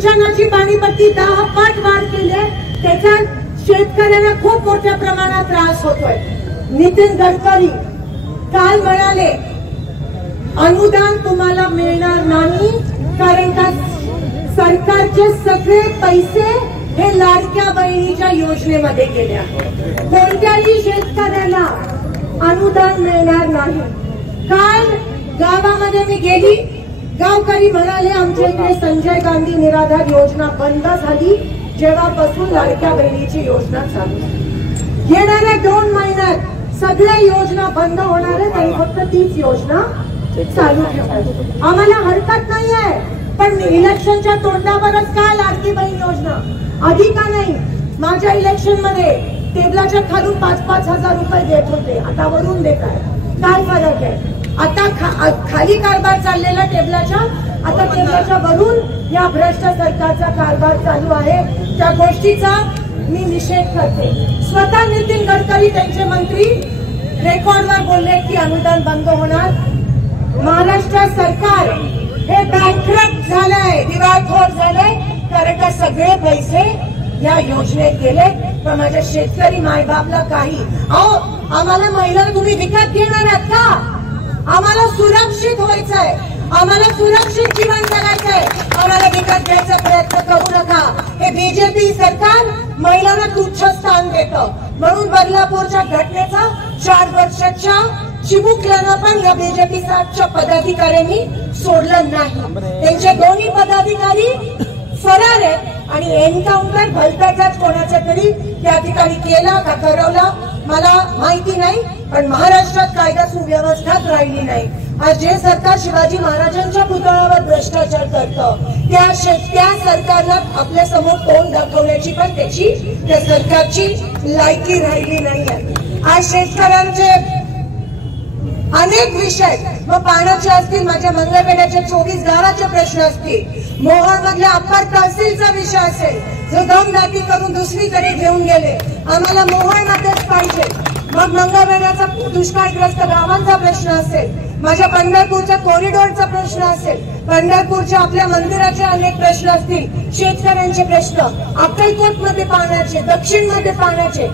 सिंचनाची पाणीपट्टी 10 पट वाढ केली आहे, त्याचा शेतकऱ्यांना खूप मोठ्या प्रमाणात त्रास होतोय। नितीन गडकरी काल म्हणाले अनुदान तुम्हाला मिळणार नाही, कारण का सरकारचे सगळे पैसे हे लाडक्या बहिणीच्या योजनेमध्ये गेले। कोणत्याही शेतकऱ्याला अनुदान मिळणार नाही। काल गावामध्ये मी गेली, गावकरी म्हणाले आमच्या इकडे संजय गांधी निराधार योजना बंद झाली जेव्हापासून लाडक्या बहिणीची योजना चालू झाली। येणाऱ्या 2 महिन्यात सगळ्या योजना बंद होणार आहेत आणि फक्त तीच योजना चालू ठेवायची। आम्हाला हरकत नाही आहे, पण इलेक्शनच्या तोंडावरच का लाडकी बहीण योजना आधी का नाही? माझ्या इलेक्शन मध्ये टेबलाच्या खालून 5-5 हजार रुपये देत होते, आता वरून देत आहे। काय फरक आहे? आता खाली कारभार चाललेला टेबलाच्या, आता टेबलाच्या वरून या भ्रष्ट सरकारचा कारभार चालू आहे। त्या गोष्टीचा मी निषेध करते। स्वतः नितीन गडकरी त्यांचे मंत्री रेकॉर्डवर बोलले की अनुदान बंद होणार। महाराष्ट्र सरकार हे बँकरप्ट झालंय, दिवाळखोर झालंय, कारण का सगळे पैसे या योजनेत गेले। पण माझ्या शेतकरी मायबापला काही अहो, आम्हाला महिला तुम्ही विकत घेणार आहात का? आम्हाला सुरक्षित व्हायचंय, आम्हाला सुरक्षित जीवन जगायचंय, आम्हाला विकत घ्यायचा प्रयत्न करू नका। हे बीजेपी सरकार महिलांना तुच्छ स्थान देतं, म्हणून बदलापूरच्या घटनेचा 4 वर्षाच्या चिमुकल्यानं पण या बीजेपी साठच्या पदाधिकाऱ्यांनी सोडलं नाही। त्यांचे दोन्ही पदाधिकारी फरार आहेत आणि एन्काउंटर भलत्याचाच कोणाच्या तरी त्या ठिकाणी केला का ठरवला मला माहिती नाही, पण महाराष्ट्रात कायदा सुव्यवस्थाच राहिली नाही। आज जे सरकार शिवाजी महाराजांच्या पुतळ्यावर भ्रष्टाचार करतं त्या सरकारला आपल्या समोर तोंड दाखवण्याची पण त्या सरकारची लायकी राहिली नाहीये। आज शेतकऱ्यांचे अनेक विषय, मग पाण्याचे असतील, माझ्या मंगळवेढ्याचे 24 गावाचे प्रश्न असतील, मोहोळ मधल्या अप्पर तहसीलचा विषय असेल जो दमदाटी करून दुसरीकडे घेऊन गेले, आम्हाला मोहोळ मध्येच पाहिजे। मग मंगळवेढ्याचा दुष्काळग्रस्त गावांचा प्रश्न असेल, माझ्या पंढरपूरच्या कॉरिडॉरचा प्रश्न असेल, पंढरपूरच्या आपल्या मंदिराचे अनेक प्रश्न असतील, शेतकऱ्यांचे प्रश्न, अक्कलकोट मध्ये पाण्याचे, दक्षिण मध्ये पाण्याचे,